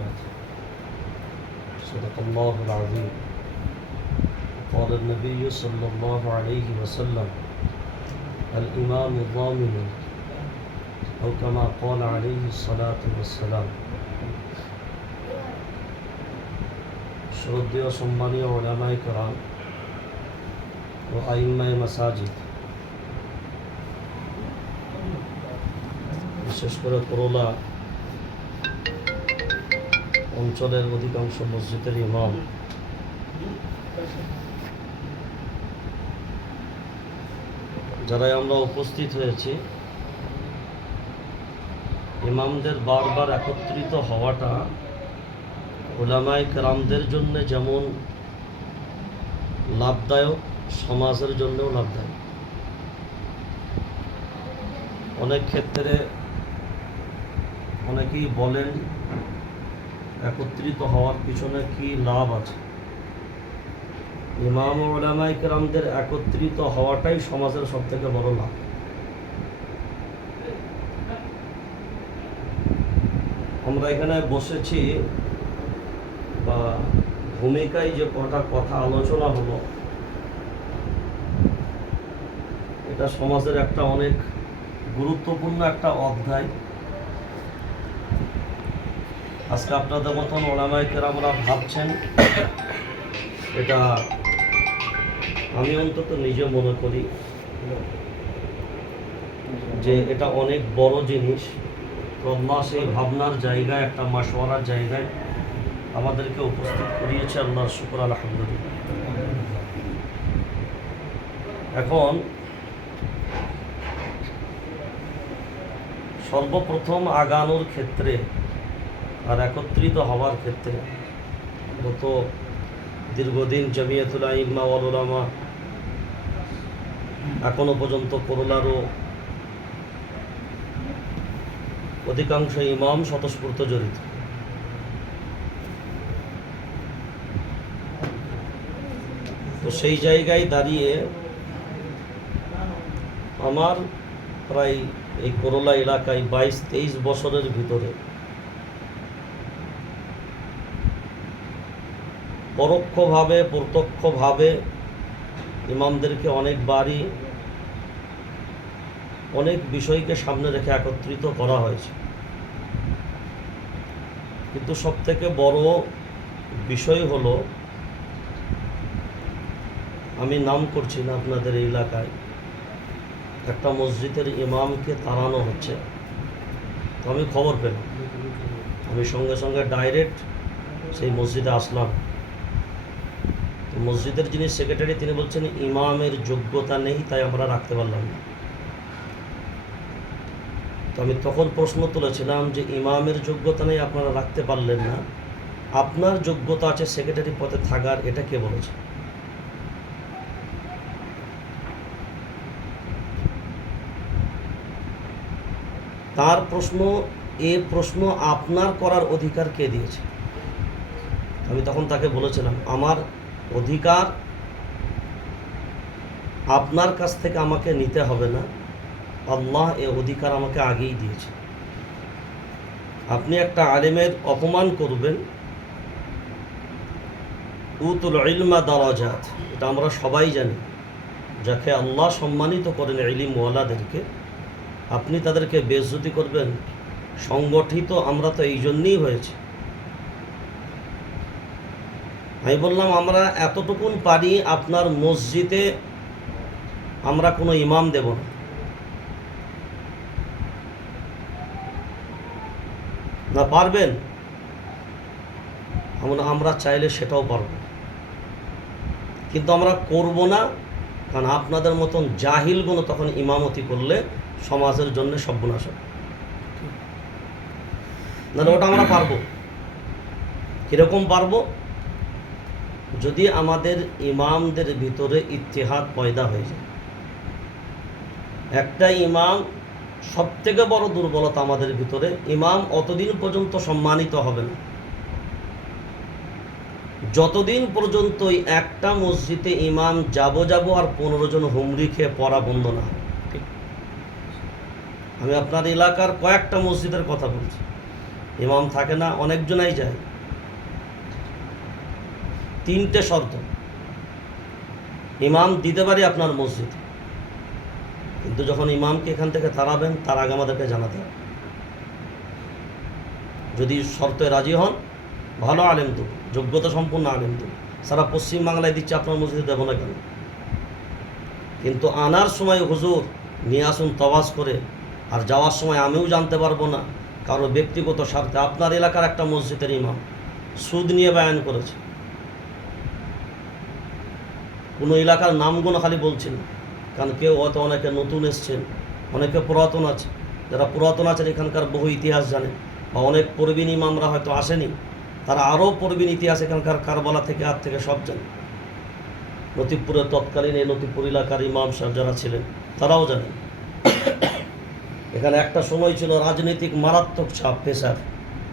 درجات صدق الله العظيم. قال النبي صلى الله عليه وسلم الإمام الضامن أو كما قال عليه الصلاة والسلام. শ্রদ্ধেয় সম্মানীয় উলামায়ে কেরাম ও আইম্মায়ে মাসাজিদ, বিশেষ করে করোলা অঞ্চলের অধিকাংশ মসজিদের ইমাম, যারাই আমরা উপস্থিত হয়েছি, ইমামদের বারবার একত্রিত হওয়াটা উলামায়ে কেরামদের জন্য যেমন লাভদায়ক, সমাজের জন্যও লাভদায়ক। অনেক ক্ষেত্রে অনেকেই বলেন একত্রিত হওয়ার পিছনে কি লাভ আছে। ইমাম ও উলামায়ে কেরামদের একত্রিত হওয়াটাই সমাজের সবথেকে বড় লাভ। আমরা এখানে বসেছি বা ভূমিকায় যে কটা কথা আলোচনা হলো, এটা সমাজের একটা অনেক গুরুত্বপূর্ণ একটা অধ্যায়। আজকে আপনাদের মতন উলামায়ে কেরামরা ভাবছেন, এটা আমি অন্তত নিজে মনে করি যে এটা অনেক বড় জিনিস। আল্লাহ সেই ভাবনার জায়গায়, একটা মাশওয়ারার জায়গায় আমাদেরকে উপস্থিত করিয়েছে। আল্লাহর শুকর, আলহামদুলিল্লাহ। এখন সর্বপ্রথম আগানোর ক্ষেত্রে আর একত্রিত হওয়ার ক্ষেত্রে গত দীর্ঘদিন জমিয়তুল আইম্মা ওয়াল উলামা এখনো পর্যন্ত করোলারও অধিকাংশ ইমাম স্বতঃস্ফূর্ত জড়িত। তো সেই জায়গায় দাঁড়িয়ে আমার প্রায় এই করোলা এলাকায় 22-23 বছরের ভিতরে পরোক্ষভাবে প্রত্যক্ষভাবে ইমামদেরকে অনেকবারই অনেক বিষয়কে সামনে রেখে একত্রিত করা হয়েছে। কিন্তু সবথেকে বড় বিষয় হলো, আমি নাম করছি না, আপনাদের এই এলাকায় একটা মসজিদের ইমামকে তাড়ানো হচ্ছে। তো আমি খবর পেলাম, আমি সঙ্গে সঙ্গে ডাইরেক্ট সেই মসজিদে আসলাম। তো মসজিদের যিনি সেক্রেটারি, তিনি বলছেন ইমামের যোগ্যতা নেই, তাই আমরা রাখতে পারলাম না। তো আমি তখন প্রশ্ন তুলেছিলাম যে ইমামের যোগ্যতা নেই, আপনারা রাখতে পারলেন না, আপনার যোগ্যতা আছে সেক্রেটারি পদে থাকার, এটা কে বলেছে? তার প্রশ্ন, এ প্রশ্ন আপনার করার অধিকার কে দিয়েছে? আমি তখন তাকে বলেছিলাম, আমার অধিকার আপনার কাছ থেকে আমাকে নিতে হবে না, আল্লাহ এ অধিকার আমাকে আগেই দিয়েছে। আপনি একটা আলেমের অপমান করবেন, উতুল ইলমা দারাজাত, এটা আমরা সবাই জানি। যাকে আল্লাহ সম্মানিত করেন ইলমওয়ালাদেরকে, আপনি তাদেরকে বেইজ্জতি করবেন, সংগঠিত আমরা তো এই জন্যই হয়েছে। আমি বললাম, আমরা এতটুকুন পারি, আপনার মসজিদে আমরা কোনো ইমাম দেব না। না পারবেন? আমরা চাইলে সেটাও পারব, কিন্তু আমরা করব না, কারণ আপনাদের মতন জাহিলগুণ তখন ইমামতি করলে সমাজের জন্য সর্বনাশ হবে। না, ওটা আমরা পারবো। কীরকম পারবো? যদি আমাদের ইমামদের ভিতরে ইত্তেহাদ পয়দা হয়ে যায়। একটা ইমাম, সবথেকে বড় দুর্বলতা আমাদের ভিতরে, ইমাম অতদিন পর্যন্ত সম্মানিত হবে না যতদিন পর্যন্ত একটা মসজিদে ইমাম যাব আর 15 জন হুমরি খেয়ে পড়া বন্ধ না। আমি আপনার এলাকার কয়েকটা মসজিদের কথা বলছি, ইমাম থাকে না, অনেকজনাই যায়। 3টে শর্ত। ইমাম দিতে পারি আপনার মসজিদ, কিন্তু যখন ইমামকে এখান থেকে তাড়াবেন তার আগে আমাদেরকে জানাতে হবে। যদি শর্তে রাজি হন, ভালো আলেম তো, যোগ্যতা সম্পূর্ণ আলেম তো, সারা পশ্চিমবাংলায় দিচ্ছে, আপনার মসজিদে দেবো না কেন? কিন্তু আনার সময় হুজুর নিয়ে আসুন তওয়াজ করে, আর যাওয়ার সময় আমিও জানতে পারবো না, কারো ব্যক্তিগত স্বার্থে আপনার এলাকার একটা মসজিদের ইমাম সুদ নিয়ে বয়ান করেছে। কোনো এলাকার নামগুলো খালি বলছেন, কারণ কেউ হয়তো অনেকে নতুন এসছেন, অনেকে পুরাতন আছে। যারা পুরাতন আছেন এখানকার বহু ইতিহাস জানে, বা অনেক প্রবীণ ইমামরা হয়তো আসেনি, তারা আরও প্রবীণ ইতিহাস এখানকার কারবালা থেকে হাত থেকে সব জানে। লতিফপুরের তৎকালীন এই লতিফপুর এলাকার ইমাম সাহেব যারা ছিলেন তারাও জানেন। এখানে একটা সময় ছিল রাজনৈতিক মারাত্মক চাপ, প্রেসার,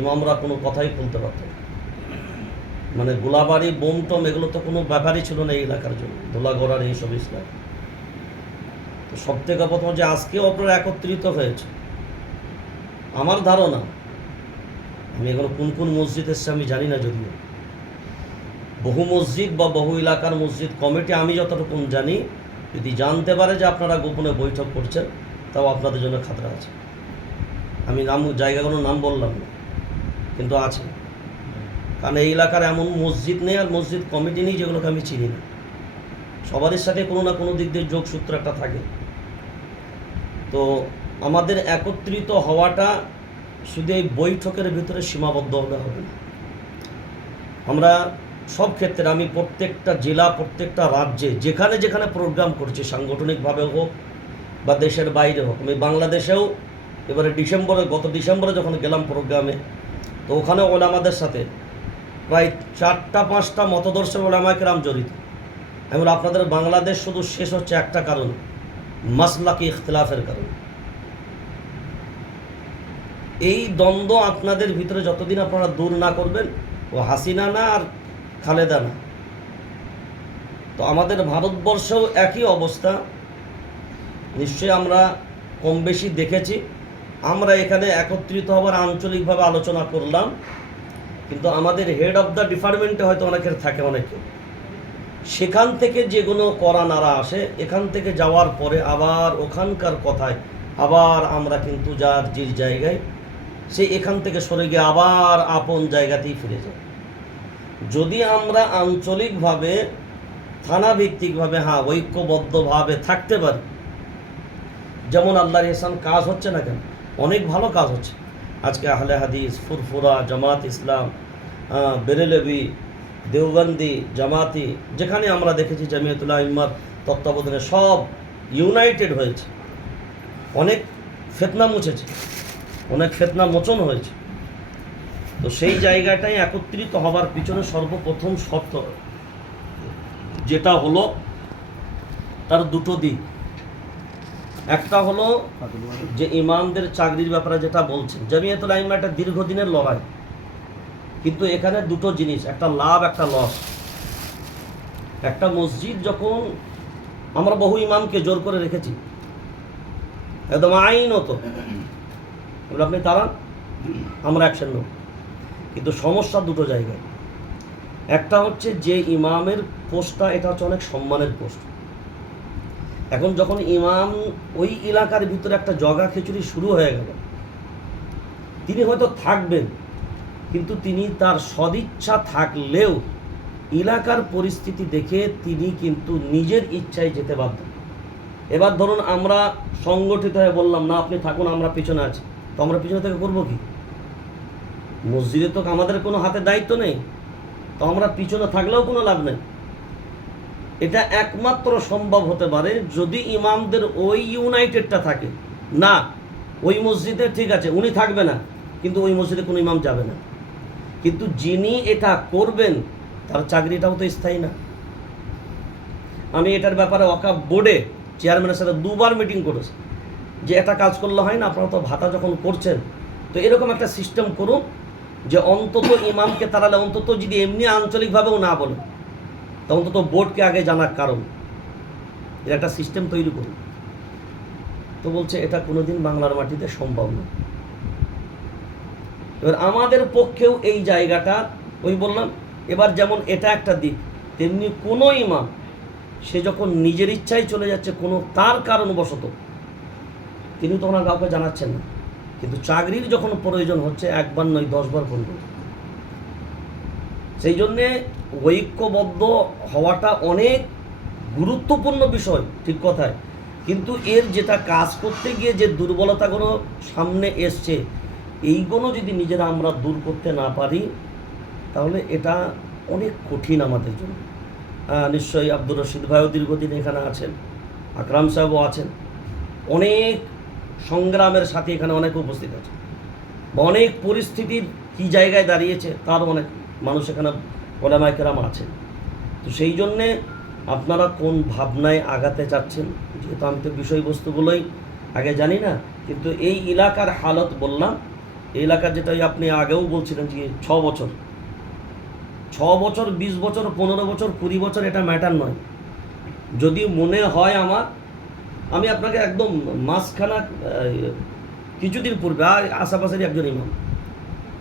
ইমামরা কোনো কথাই বলতে পারত না। মানে গোলাবাড়ি, বোমটম এগুলো তো কোনো ব্যাপারই ছিল না এই এলাকার জন্য, দোলাগড়ার এইসব ইসলাম। তো সব থেকে প্রথম যে আজকেও আপনারা একত্রিত হয়েছে, আমার ধারণা, আমি এখনো কোন কোন মসজিদ এসছে আমি জানি না, যদিও বহু মসজিদ বা বহু এলাকার মসজিদ কমিটি আমি যতটুকু জানি, যদি জানতে পারে যে আপনারা গোপনে বৈঠক করছেন, তাও আপনাদের জন্য খাতরা আছে। আমি জায়গাগুলোর নাম বললাম না, কিন্তু আছে। কারণ এই এলাকার এমন মসজিদ নেই আর মসজিদ কমিটি নেই যেগুলোকে আমি চিনি না। সবারই সাথে কোনো না কোনো দিক দিয়ে যোগসূত্র একটা থাকে। তো আমাদের একত্রিত হওয়াটা শুধু এই বৈঠকের ভিতরে সীমাবদ্ধ হলে হবে না। আমরা সব ক্ষেত্রে, আমি প্রত্যেকটা জেলা, প্রত্যেকটা রাজ্যে যেখানে যেখানে প্রোগ্রাম করছি, সাংগঠনিকভাবে হোক বা দেশের বাইরে হোক, আমি বাংলাদেশেও এবারে গত ডিসেম্বরে যখন গেলাম প্রোগ্রামে, তো ওখানে ওলামাদের সাথে প্রায় 4-5টা মতদর্শের ওলামায়ে কেরাম জড়িত। আমি বলি আপনাদের বাংলাদেশ শুধু শেষ হচ্ছে একটা কারণে, মাসলাকি ইখতিলাফের কারণে। এই দ্বন্দ্ব আপনাদের ভিতরে যতদিন আপনারা দূর না করবেন, ও হাসিনা না আর খালেদা না, তো আমাদের ভারতবর্ষেও একই অবস্থা নিশ্চয়ই আমরা কম বেশি দেখেছি। আমরা এখানে একত্রিত হবার আঞ্চলিকভাবে আলোচনা করলাম, কিন্তু আমাদের হেড অফ দ্য ডিপার্টমেন্টে হয়তো অনেকের থাকে, অনেকে সেখান থেকে যেগুলো করা নাড়া আসে, এখান থেকে যাওয়ার পরে আবার ওখানকার কথায় আবার আমরা কিন্তু যার যে জায়গায়, সে এখান থেকে সরে গিয়ে আবার আপন জায়গাতেই ফিরে যায়। যদি আমরা আঞ্চলিকভাবে, থানাভিত্তিকভাবে, হ্যাঁ ঐক্যবদ্ধভাবে থাকতে পারি, যেমন আল্লাহর ইহসান কাজ হচ্ছে না কেন, অনেক ভালো কাজ হচ্ছে। আজকে আহলে হাদিস, ফুরফুরা, জামাত ইসলাম, বেরেলভি, দেওবন্দি, জামাতি, যেখানে আমরা দেখেছি জামিয়াতুল আইম্মার তত্ত্বাবধানে সব ইউনাইটেড হয়েছে, অনেক ফিতনা মুছেছে, অনেক ফিতনা মোচন হয়েছে। তো সেই জায়গাটায় একত্রিত হবার পিছনে সর্বপ্রথম শর্ত যেটা হলো, তার দুটো দিক। একটা হলো যে ইমামদের চাকরির ব্যাপারে যেটা বলছেন, জামিয়াতুল আইম্মা একটা দীর্ঘদিনের লড়াই, কিন্তু এখানে দুটো জিনিস, একটা লাভ একটা লস। একটা মসজিদ যখন আমরা বহু ইমামকে জোর করে রেখেছি, একদম আইনত, আপনি তারান, আমরা অ্যাকশন নেব, কিন্তু সমস্যা দুটো জায়গায়। একটা হচ্ছে যে ইমামের পোস্টটা, এটা হচ্ছে অনেক সম্মানের পোস্ট। এখন যখন ইমাম ওই এলাকার ভিতরে একটা জগা খিচুড়ি শুরু হয়ে গেল, তিনি হয়তো থাকবেন, কিন্তু তিনি তার সদিচ্ছা থাকলেও এলাকার পরিস্থিতি দেখে তিনি কিন্তু নিজের ইচ্ছায় যেতে বাধ্য। এবার ধরুন আমরা সংগঠিত হয়ে বললাম, না আপনি থাকুন, আমরা পিছনে আছি, তো আমরা পিছনে থেকে করবো কি? মসজিদে তো আমাদের কোনো হাতে দায়িত্ব নেই, তো আমরা পিছনে থাকলেও কোনো লাভ নেই। এটা একমাত্র সম্ভব হতে পারে যদি ইমামদের ওই ইউনাইটেডটা থাকে। না, ওই মসজিদে ঠিক আছে উনি থাকবে না, কিন্তু ওই মসজিদে কোনো ইমাম যাবে না, কিন্তু যিনি এটা করবেন তার চাকরিটাও তো স্থায়ী না। আমি এটার ব্যাপারে ওয়াকফ বোর্ডে চেয়ারম্যানের সাথে 2বার মিটিং করেছি, যে এটা কাজ করলে হয় না, আপনারা তো ভাতা যখন করছেন, তো এরকম একটা সিস্টেম করুন যে অন্তত ইমামকে তাড়ালে অন্তত যদি এমনি আঞ্চলিকভাবেও না বলে, তা অন্তত বোর্ডকে আগে জানার কারণ, এর একটা সিস্টেম তৈরি করুন। তো বলছে এটা কোনোদিন বাংলার মাটিতে সম্ভব না। এবার আমাদের পক্ষেও এই জায়গাটা ওই বললাম, এবার যেমন এটা একটা দিক, তেমনি কোনো ইমাম সে যখন নিজের ইচ্ছায় চলে যাচ্ছে কোনো তার কারণবশত, তিনি তো ওনার কাউকে জানাচ্ছেন না, কিন্তু চাকরির যখন প্রয়োজন হচ্ছে একবার নয় 10 বার ফোন করবে। সেই জন্যে ঐক্যবদ্ধ হওয়াটা অনেক গুরুত্বপূর্ণ বিষয়, ঠিক কথায়, কিন্তু এর যেটা কাজ করতে গিয়ে যে দুর্বলতাগুলো সামনে এসছে, এইগুলো যদি নিজেরা আমরা দূর করতে না পারি তাহলে এটা অনেক কঠিন আমাদের জন্য। নিশ্চয়ই আব্দুর রশিদ ভাইও দীর্ঘদিন এখানে আছেন, আকরাম সাহেবও আছেন, অনেক সংগ্রামের সাথে এখানে অনেক উপস্থিত আছে, অনেক পরিস্থিতির কি জায়গায় দাঁড়িয়েছে তার অনেক মানুষ এখানে ওলামায়ে কেরাম আছেন। তো সেই জন্যে আপনারা কোন ভাবনায় আগাতে চাচ্ছেন, যেহেতু আমি তো বিষয়বস্তুগুলোই আগে জানি না, কিন্তু এই এলাকার হালত বললাম, এই এলাকার যেটা আপনি আগেও বলছিলেন যে 6 বছর 20 বছর 15 বছর 20 বছর এটা ম্যাটার নয়। যদি মনে হয় আমি আপনাকে একদম মাঝখানা কিছুদিন পূর্বে আশেপাশেরই একজন ইমাম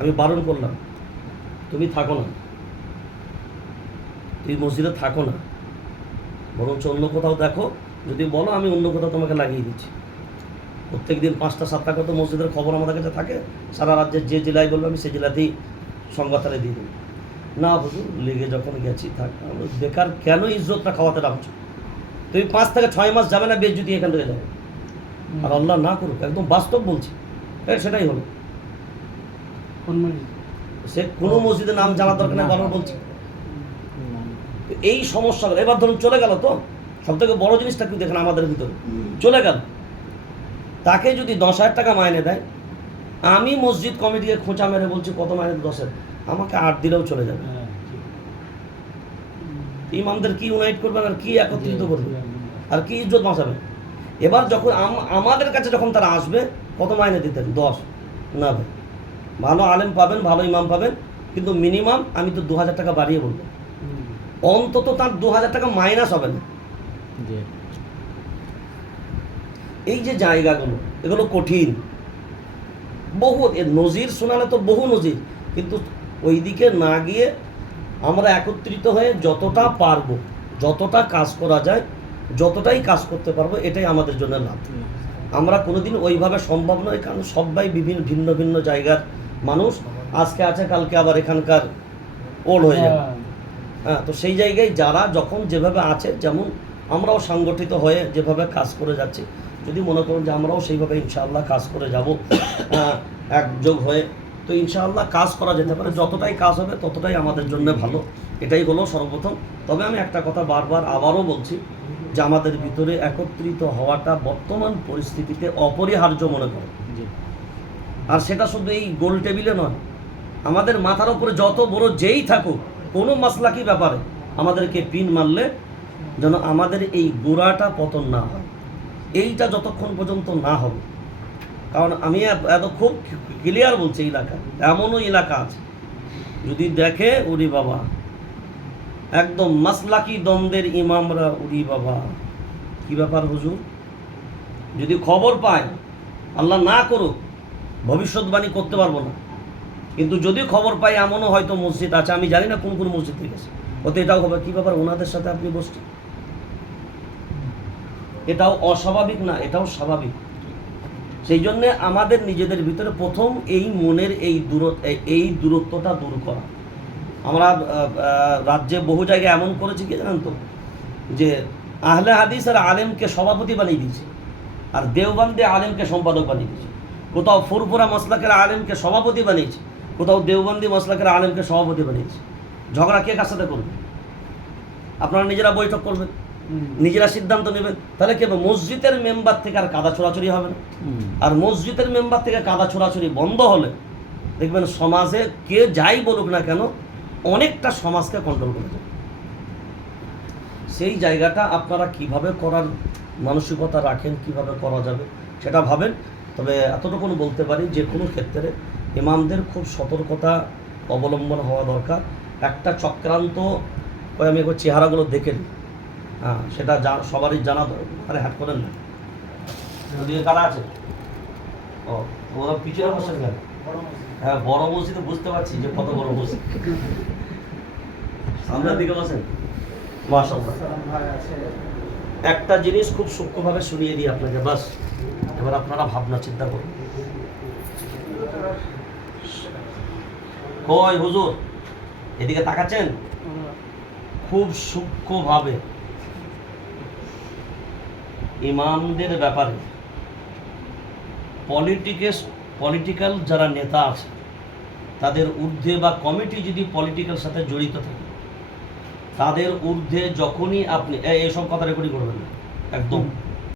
আমি বারণ করলাম, তুমি থাকো না, তুই মসজিদে থাকো না, বরঞ্চ অন্য কোথাও দেখো, যদি বলো আমি অন্য কোথাও তোমাকে লাগিয়ে দিচ্ছি। প্রত্যেক দিন 5টা 7টা কত মসজিদের খবর আমাদের কাছে থাকে, সারা রাজ্যের যে জেলায় বলবো আমি সেই জেলাতেই সংবাদতারে দিয়ে দেবো। না হুজুর, লেগে যখন গেছি থাক, বেকার কেন ইজ্জতটা খাওয়াতে রাখছো? তুমি 5 থেকে 6 মাস যাবে না বেশ যদি এখান থেকে যাবে, আর আল্লাহ না করুক, একদম বাস্তব বলছি, সেটাই হলো। সে কোনো মসজিদের নাম জানার দরকার নেই, বারবার বলছি। এই সমস্যাগুলো এবার ধরুন চলে গেল, তো সব থেকে বড় জিনিসটা কি দেখেন আমাদের ভিতরে চলে গেল, তাকে যদি 10,000 টাকা মাইনে দেয়, আমি মসজিদ কমিটিকে খোঁচা মেরে বলছি কত মাইনে? 10,000, আমাকে 8 দিলেও চলে যাবে। ইমামদের কি ইউনাইট করবেন আর কি একত্রিত করবেন আর কি ইজ্জত বাঁচাবেন? এবার যখন আমাদের কাছে যখন তারা আসবে, কত মাইনে দিতেন? 10 না ভাই, ভালো আলেম পাবেন, ভালো ইমাম পাবেন, কিন্তু মিনিমাম আমি তো 2,000 টাকা বাড়িয়ে বলবো, অন্তত তার 2,000 টাকা মাইনাস হবে না। এই যে জায়গাগুলো, এগুলো কঠিন, বহু নজির শোনালে তো বহু নজির, কিন্তু ওই দিকে না গিয়ে আমরা একত্রিত হয়ে যতটা পারবো, যতটা কাজ করা যায়, যতটাই কাজ করতে পারবো, এটাই আমাদের জন্য লাভ। আমরা কোনোদিন ওইভাবে সম্ভব নয়, কারণ সবাই ভিন্ন ভিন্ন জায়গার মানুষ, আজকে আছে কালকে আবার এখানকার ওল্ড হয়ে যাবে। হ্যাঁ, তো সেই জায়গায় যারা যখন যেভাবে আছে, যেমন আমরাও সংগঠিত হয়ে যেভাবে কাজ করে যাচ্ছি, যদি মনে করুন যে আমরাও সেইভাবে ইনশাআল্লাহ কাজ করে যাব একযোগ হয়ে, তো ইনশাআল্লাহ কাজ করা যেতে পারে। যতটাই কাজ হবে ততটাই আমাদের জন্য ভালো, এটাই হলো সর্বপ্রথম। তবে আমি একটা কথা বারবার আবারও বলছি যে আমাদের ভিতরে একত্রিত হওয়াটা বর্তমান পরিস্থিতিতে অপরিহার্য মনে করে, আর সেটা শুধু এই গোল টেবিলে নয়, আমাদের মাথার উপরে যত বড় যেই থাকুক, কোনো মাসলাকি ব্যাপারে আমাদেরকে পিন মারলে যেন আমাদের এই গোড়াটা পতন না হয়, এইটা যতক্ষণ পর্যন্ত না হবে। কারণ আমি এত খুব ক্লিয়ার বলছি, এলাকা এমনও এলাকা আছে যদি দেখে, উরি বাবা, একদম মাসলাকি দ্বন্দ্বের ইমামরা, উরি বাবা কি ব্যাপার হুজুর, যদি খবর পায়, আল্লাহ না করুক ভবিষ্যৎবাণী করতে পারবো না, কিন্তু যদি খবর পাই এমনও হয়তো মসজিদ আছে, আমি জানি না কোন কোন মসজিদ থেকে গেছে, ওতে এটাও হবে কি ব্যাপার ওনাদের সাথে আপনি বসছেন, এটাও অস্বাভাবিক না, এটাও স্বাভাবিক। সেই জন্যে আমাদের নিজেদের ভিতরে প্রথম এই মনের এই দূরত্বটা দূর করা। আমরা রাজ্যে বহু জায়গায় এমন করেছি কি জানেন তো, যে আহলে হাদিস আর আলেমকে সভাপতি বানিয়ে দিয়েছে, আর দেওবন্দে আলেমকে সম্পাদক বানিয়ে দিয়েছে। কোথাও ফুরফুরা মাসলাকের আলেমকে সভাপতি বানিয়েছে, কোথাও দেওবন্দি মাসলাকের আলেমকে সভাপতি বানিয়েছে। ঝগড়া কে কার সাথে করবে? আপনারা নিজেরা বৈঠক করবেন, নিজেরা সিদ্ধান্ত নেবেন, তাহলে কি হবে? মসজিদের মেম্বার থেকে আর কাদা ছোড়াছড়ি হবে না। আর মসজিদের মেম্বার থেকে কাদা ছোড়াছড়ি বন্ধ হলে দেখবেন সমাজে কে যাই বলুক না কেন, অনেকটা সমাজকে কন্ট্রোল করে যাবে। সেই জায়গাটা আপনারা কিভাবে করার মানসিকতা রাখেন, কিভাবে করা যাবে সেটা ভাবেন। তবে এতটুকু বলতে পারি, যে কোনো ক্ষেত্রে ইমামদের খুব সতর্কতা অবলম্বন হওয়া দরকার। একটা চক্রান্ত, আমি একবার চেহারাগুলো দেখে নিই, হ্যাঁ সেটা সবারই জানা দরকার। আরে হ্যাট করেন না, ওদিকে কারা আছে? ও ওরা পিছিয়ে বসেন কেন? হ্যাঁ, বড় মসজিদে বুঝতে পারছি যে কত বড় মসজিদ। সামনের দিকে বসেন। মাশাআল্লাহ। একটা জিনিস খুব সূক্ষ্মভাবে শুনিয়ে দিই আপনাকে, বাস এবার আপনারা ভাবনা চিন্তা করুন। কই হুজুর, এদিকে তাকাচ্ছেন? খুব সূক্ষ্মভাবে ইমামদের ব্যাপারে পলিটিক্যাল যারা নেতা আছে তাদের ঊর্ধ্বে, বা কমিটি যদি পলিটিক্যাল সাথে জড়িত থাকে তাদের ঊর্ধ্বে যখনই আপনি এইসব কথা রেকর্ডিং করবেন না একদম,